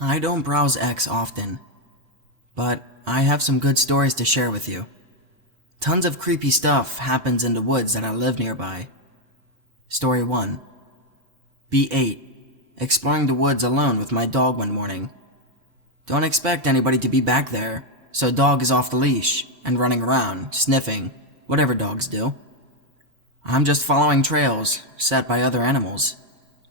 I don't browse X often, but I have some good stories to share with you. Tons of creepy stuff happens in the woods that I live nearby. Story 1. B8. Exploring the woods alone with my dog one morning. Don't expect anybody to be back there, so dog is off the leash and running around, sniffing, whatever dogs do. I'm just following trails set by other animals,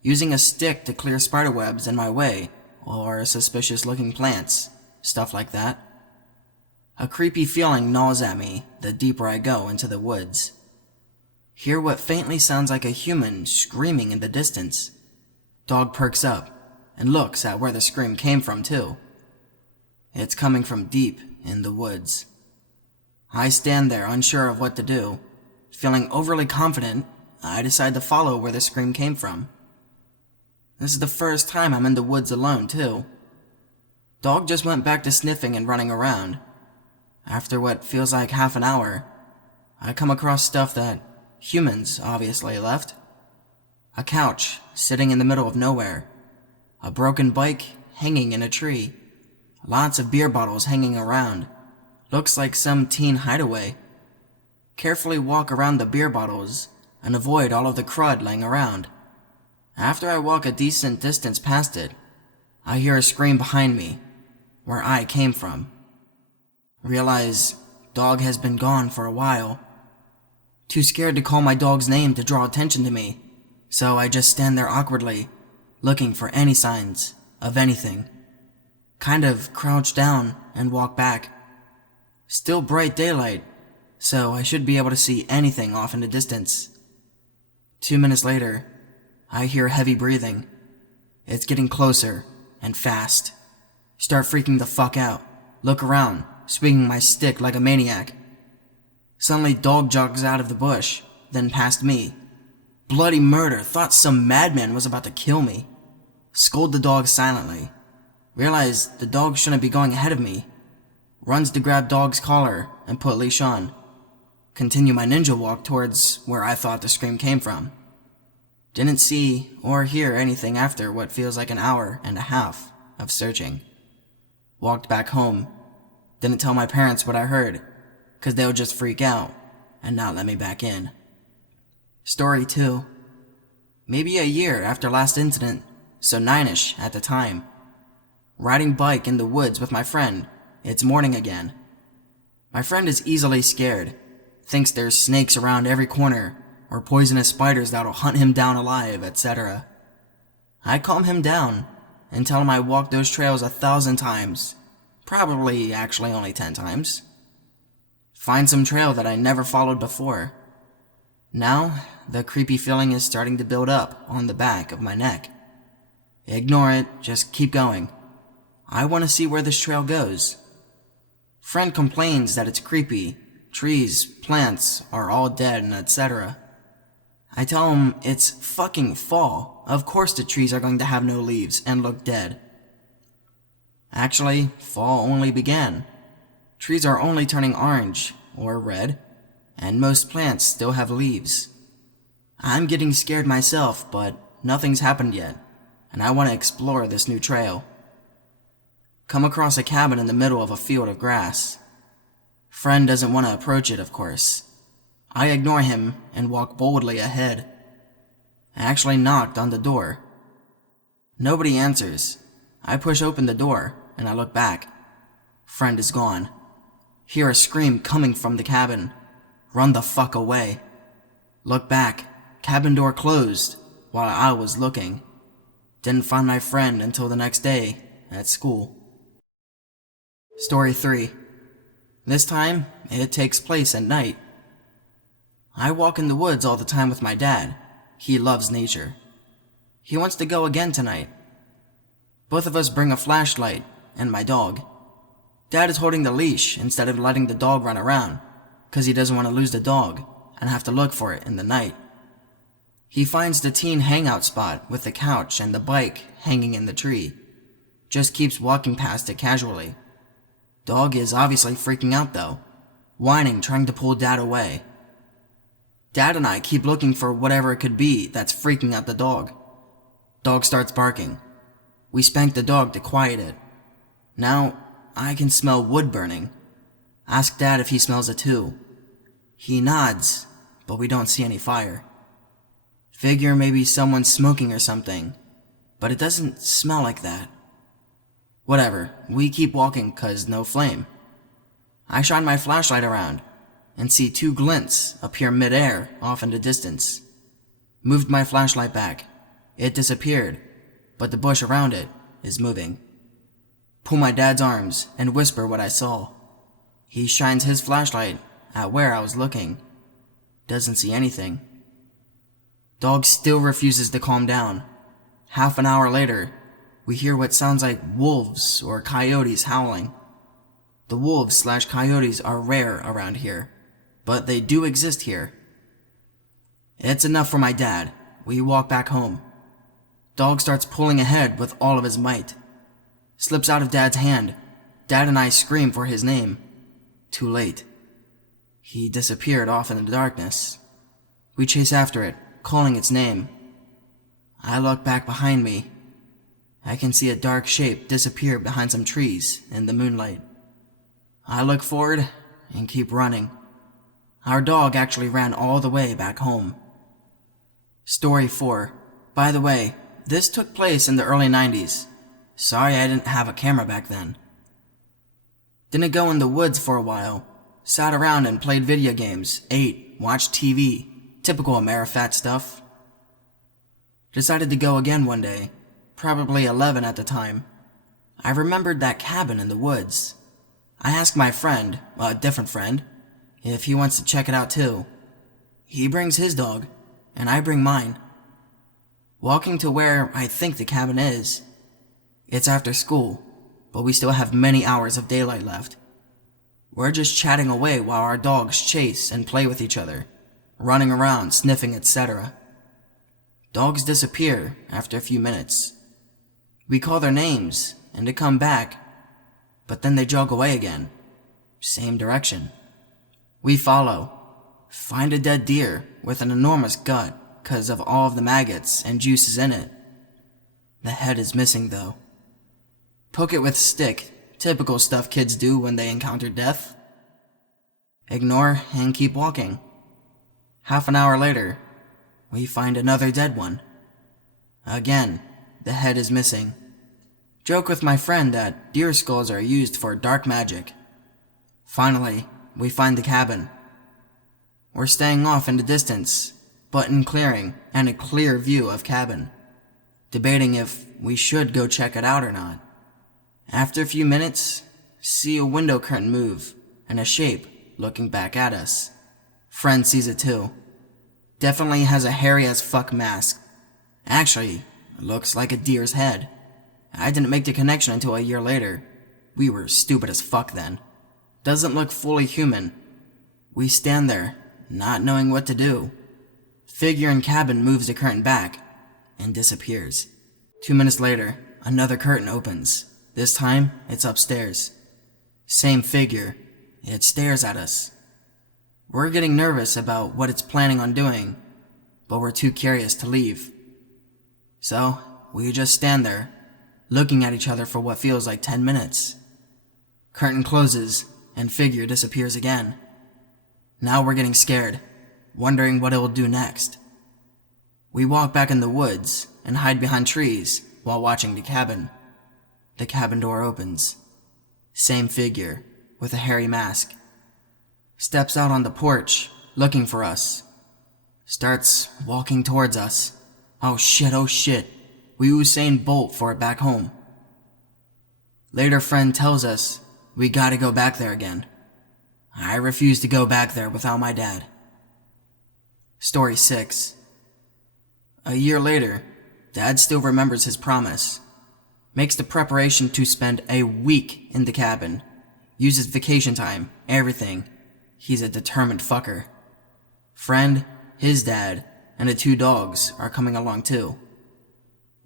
using a stick to clear spiderwebs in my way or suspicious-looking plants, stuff like that. A creepy feeling gnaws at me the deeper I go into the woods. Hear what faintly sounds like a human screaming in the distance. Dog perks up and looks at where the scream came from too. It's coming from deep in the woods. I stand there unsure of what to do. Feeling overly confident, I decide to follow where the scream came from. This is the first time I'm in the woods alone too. Dog just went back to sniffing and running around. After what feels like half an hour, I come across stuff that humans obviously left. A couch sitting in the middle of nowhere. A broken bike hanging in a tree. Lots of beer bottles hanging around. Looks like some teen hideaway. Carefully walk around the beer bottles and avoid all of the crud laying around. After I walk a decent distance past it, I hear a scream behind me, where I came from. Realize dog has been gone for a while. Too scared to call my dog's name to draw attention to me, so I just stand there awkwardly, looking for any signs of anything. Kind of crouch down and walk back. Still bright daylight, so I should be able to see anything off in the distance. 2 minutes later, I hear heavy breathing. It's getting closer and fast. Start freaking the fuck out. Look around, swinging my stick like a maniac. Suddenly dog jogs out of the bush, then past me. Bloody murder, thought some madman was about to kill me. Scold the dog silently. Realize the dog shouldn't be going ahead of me. Runs to grab dog's collar and put leash on. Continue my ninja walk towards where I thought the scream came from. Didn't see or hear anything after what feels like an hour and a half of searching. Walked back home. Didn't tell my parents what I heard, cause they would just freak out and not let me back in. Story 2. Maybe a year after last incident, so 9ish at the time. Riding bike in the woods with my friend. It's morning again. My friend is easily scared. Thinks there's snakes around every corner, or poisonous spiders that'll hunt him down alive, etc. I calm him down and tell him I walked those trails 1,000 times. Probably actually only 10 times. Find some trail that I never followed before. Now, the creepy feeling is starting to build up on the back of my neck. Ignore it, just keep going. I want to see where this trail goes. Friend complains that it's creepy. Trees, plants are all dead and etc. I tell him it's fucking fall. Of course the trees are going to have no leaves and look dead. Actually, fall only began. Trees are only turning orange or red, and most plants still have leaves. I'm getting scared myself, but nothing's happened yet, and I want to explore this new trail. Come across a cabin in the middle of a field of grass. Friend doesn't want to approach it, of course. I ignore him and walk boldly ahead. I actually knocked on the door. Nobody answers. I push open the door and I look back. Friend is gone. Hear a scream coming from the cabin. Run the fuck away. Look back. Cabin door closed while I was looking. Didn't find my friend until the next day at school. Story 3. This time, it takes place at night. I walk in the woods all the time with my dad. He loves nature. He wants to go again tonight. Both of us bring a flashlight and my dog. Dad is holding the leash instead of letting the dog run around, cause he doesn't want to lose the dog and have to look for it in the night. He finds the teen hangout spot with the couch and the bike hanging in the tree. Just keeps walking past it casually. Dog is obviously freaking out though, whining, trying to pull Dad away. Dad and I keep looking for whatever it could be that's freaking out the dog. Dog starts barking. We spanked the dog to quiet it. Now, I can smell wood burning. Ask Dad if he smells it too. He nods, but we don't see any fire. Figure maybe someone's smoking or something, but it doesn't smell like that. Whatever, we keep walking 'cause no flame. I shine my flashlight around and see two glints appear mid-air off in the distance. Moved my flashlight back. It disappeared, but the bush around it is moving. Pull my dad's arms and whisper what I saw. He shines his flashlight at where I was looking. Doesn't see anything. Dog still refuses to calm down. Half an hour later, we hear what sounds like wolves or coyotes howling. The wolves/coyotes are rare around here, but they do exist here. It's enough for my dad. We walk back home. Dog starts pulling ahead with all of his might. Slips out of Dad's hand. Dad and I scream for his name. Too late. He disappeared off in the darkness. We chase after it, calling its name. I look back behind me. I can see a dark shape disappear behind some trees in the moonlight. I look forward and keep running. Our dog actually ran all the way back home. Story 4. By the way, this took place in the early 90s. Sorry I didn't have a camera back then. Didn't go in the woods for a while. Sat around and played video games, ate, watched TV. Typical AmeriFat stuff. Decided to go again one day. Probably 11 at the time. I remembered that cabin in the woods. I asked my friend, a different friend, if he wants to check it out too. He brings his dog, and I bring mine. Walking to where I think the cabin is. It's after school, but we still have many hours of daylight left. We're just chatting away while our dogs chase and play with each other, running around, sniffing, etc. Dogs disappear after a few minutes. We call their names, and they come back, but then they jog away again. Same direction. We follow. Find a dead deer with an enormous gut because of all of the maggots and juices in it. The head is missing though. Poke it with stick, typical stuff kids do when they encounter death. Ignore and keep walking. Half an hour later, we find another dead one. Again, the head is missing. Joke with my friend that deer skulls are used for dark magic. Finally, we find the cabin. We're staying off in the distance, but in clearing and a clear view of cabin. Debating if we should go check it out or not. After a few minutes, see a window curtain move and a shape looking back at us. Friend sees it too. Definitely has a hairy as fuck mask. Actually, looks like a deer's head. I didn't make the connection until a year later. We were stupid as fuck then. Doesn't look fully human. We stand there, not knowing what to do. Figure in cabin moves the curtain back and disappears. 2 minutes later, another curtain opens. This time, it's upstairs. Same figure. It stares at us. We're getting nervous about what it's planning on doing, but we're too curious to leave. So, we just stand there, looking at each other for what feels like 10 minutes. Curtain closes, and figure disappears again. Now we're getting scared, wondering what it will do next. We walk back in the woods and hide behind trees while watching the cabin. The cabin door opens. Same figure, with a hairy mask. Steps out on the porch, looking for us. Starts walking towards us. Oh shit. We Usain Bolt for it back home. Later friend tells us we gotta go back there again. I refuse to go back there without my dad. Story 6. A year later, Dad still remembers his promise. Makes the preparation to spend a week in the cabin. Uses vacation time, everything. He's a determined fucker. Friend, his dad, and the 2 dogs are coming along too.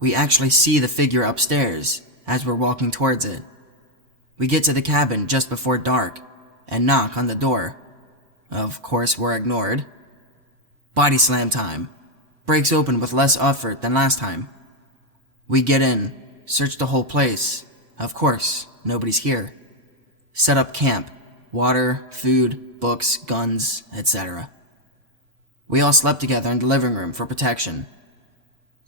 We actually see the figure upstairs as we're walking towards it. We get to the cabin just before dark and knock on the door. Of course, we're ignored. Body slam time. Breaks open with less effort than last time. We get in, searched the whole place. Of course, nobody's here. Set up camp. Water, food, books, guns, etc. We all slept together in the living room for protection.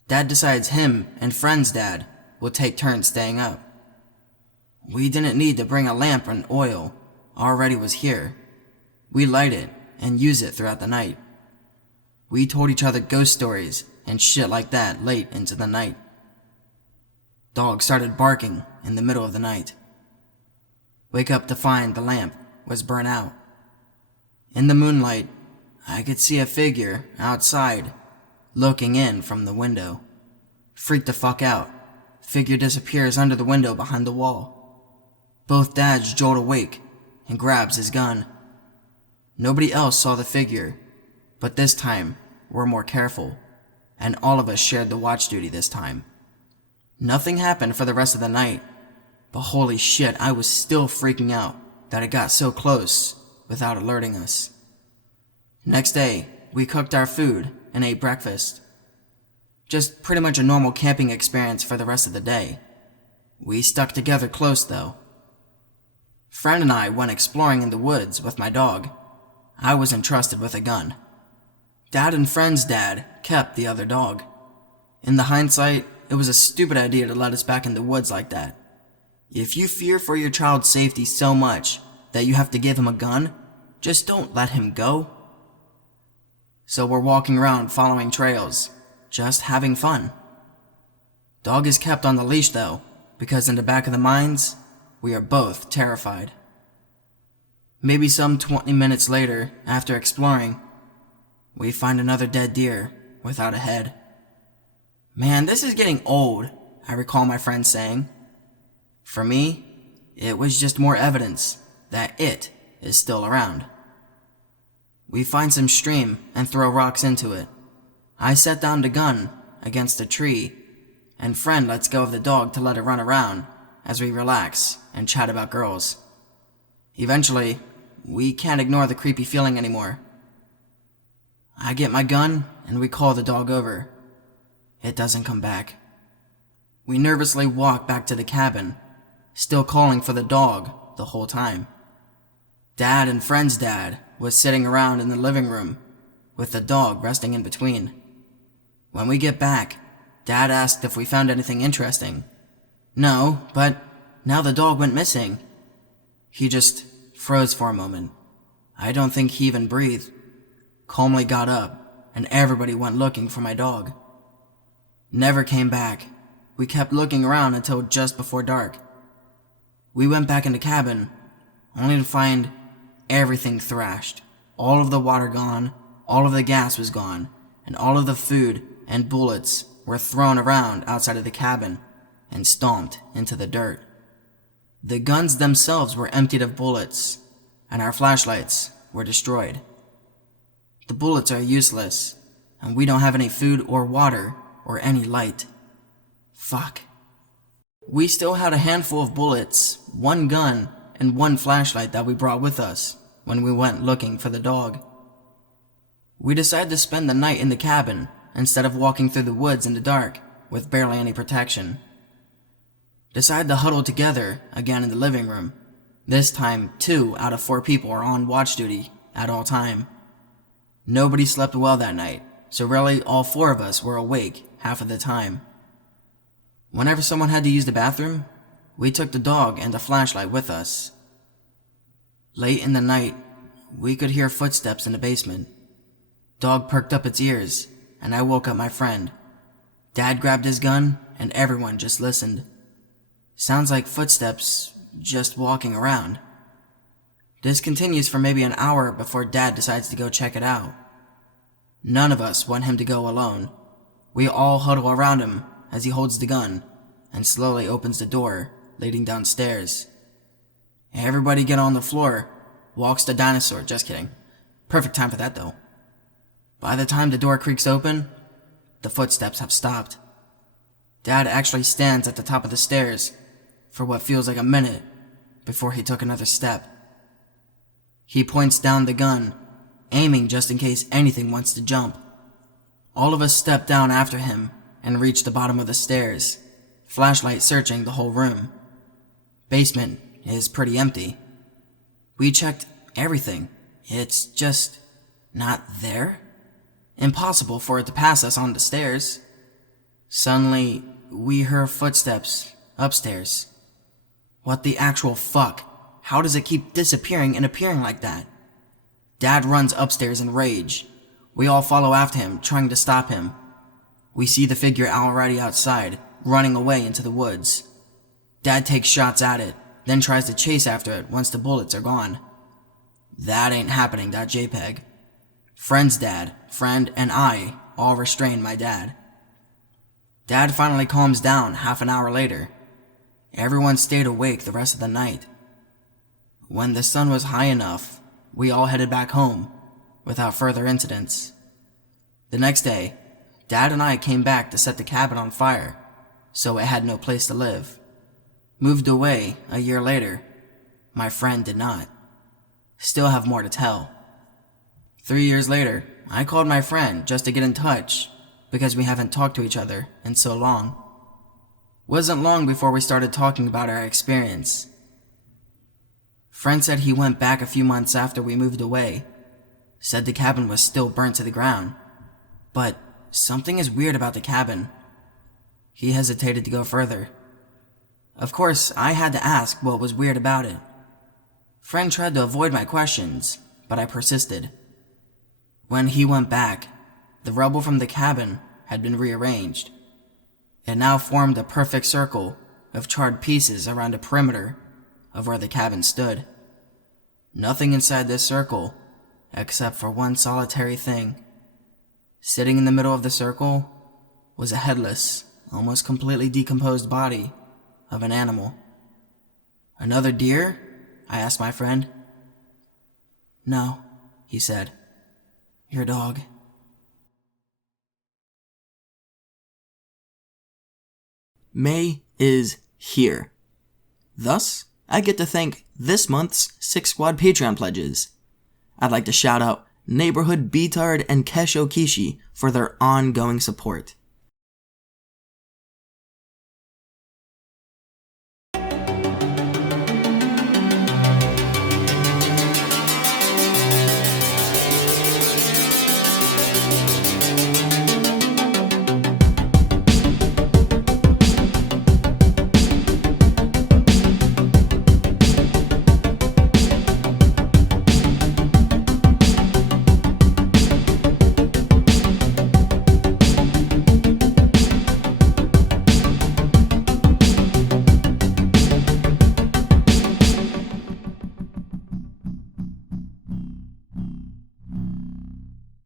Dad decides him and friend's dad will take turns staying up. We didn't need to bring a lamp and oil. Already was here. We light it and use it throughout the night. We told each other ghost stories and shit like that late into the night. Dog started barking in the middle of the night. Wake up to find the lamp was burnt out. In the moonlight, I could see a figure outside, looking in from the window. Freaked the fuck out. Figure disappears under the window behind the wall. Both dads jolt awake and grabs his gun. Nobody else saw the figure, but this time we're more careful, and all of us shared the watch duty this time. Nothing happened for the rest of the night, but holy shit, I was still freaking out that it got so close without alerting us. Next day, we cooked our food and ate breakfast. Just pretty much a normal camping experience for the rest of the day. We stuck together close though. Friend and I went exploring in the woods with my dog. I was entrusted with a gun. Dad and friend's dad kept the other dog. In the hindsight, it was a stupid idea to let us back in the woods like that. If you fear for your child's safety so much that you have to give him a gun, just don't let him go. So we're walking around following trails, just having fun. Dog is kept on the leash though, because in the back of the minds, we are both terrified. Maybe some 20 minutes later, after exploring, we find another dead deer without a head. Man, this is getting old, I recall my friend saying. For me, it was just more evidence that it is still around. We find some stream and throw rocks into it. I set down the gun against a tree, and friend lets go of the dog to let it run around as we relax and chat about girls. Eventually, we can't ignore the creepy feeling anymore. I get my gun and we call the dog over. It doesn't come back. We nervously walk back to the cabin, still calling for the dog the whole time. Dad and friend's dad was sitting around in the living room with the dog resting in between. When we get back, Dad asked if we found anything interesting. No, but now the dog went missing. He just froze for a moment. I don't think he even breathed. Calmly got up, and everybody went looking for my dog. Never came back. We kept looking around until just before dark. We went back in the cabin, only to find everything thrashed. All of the water gone, all of the gas was gone, and all of the food and bullets were thrown around outside of the cabin and stomped into the dirt. The guns themselves were emptied of bullets, and our flashlights were destroyed. The bullets are useless, and we don't have any food or water or any light. Fuck. We still had a handful of bullets, one gun, and one flashlight that we brought with us when we went looking for the dog. We decided to spend the night in the cabin instead of walking through the woods in the dark with barely any protection. Decided to huddle together again in the living room. This time, 2 out of 4 people are on watch duty at all time. Nobody slept well that night, so really all 4 of us were awake half of the time. Whenever someone had to use the bathroom, we took the dog and the flashlight with us. Late in the night, we could hear footsteps in the basement. Dog perked up its ears, and I woke up my friend. Dad grabbed his gun, and everyone just listened. Sounds like footsteps just walking around. This continues for maybe an hour before Dad decides to go check it out. None of us want him to go alone. We all huddle around him as he holds the gun and slowly opens the door leading downstairs. Everybody get on the floor. Walks the dinosaur. Just kidding. Perfect time for that though. By the time the door creaks open, the footsteps have stopped. Dad actually stands at the top of the stairs for what feels like a minute before he took another step. He points down the gun, aiming just in case anything wants to jump. All of us step down after him and reach the bottom of the stairs, flashlight searching the whole room. Basement is pretty empty. We checked everything. It's just not there. Impossible for it to pass us on the stairs. Suddenly, we heard footsteps upstairs. What the actual fuck? How does it keep disappearing and appearing like that? Dad runs upstairs in rage. We all follow after him, trying to stop him. We see the figure already outside, running away into the woods. Dad takes shots at it, then tries to chase after it once the bullets are gone. That ain't happening, .jpg. Friend's dad, friend, and I all restrain my dad. Dad finally calms down half an hour later. Everyone stayed awake the rest of the night. When the sun was high enough, we all headed back home, without further incidents. The next day, Dad and I came back to set the cabin on fire, so it had no place to live. Moved away a year later. My friend did not. Still have more to tell. 3 years later, I called my friend just to get in touch, because we haven't talked to each other in so long. Wasn't long before we started talking about our experience. Friend said he went back a few months after we moved away. Said the cabin was still burnt to the ground. But something is weird about the cabin. He hesitated to go further. Of course, I had to ask what was weird about it. Friend tried to avoid my questions, but I persisted. When he went back, the rubble from the cabin had been rearranged. It now formed a perfect circle of charred pieces around the perimeter of where the cabin stood. Nothing inside this circle, except for one solitary thing. Sitting in the middle of the circle was a headless, almost completely decomposed body of an animal. "Another deer?" I asked my friend. "No," he said. "Your dog." May is here. Thus, I get to thank this month's 6 Squad Patreon pledges. I'd like to shout out Neighborhood Beatard and Kesh Okishi for their ongoing support.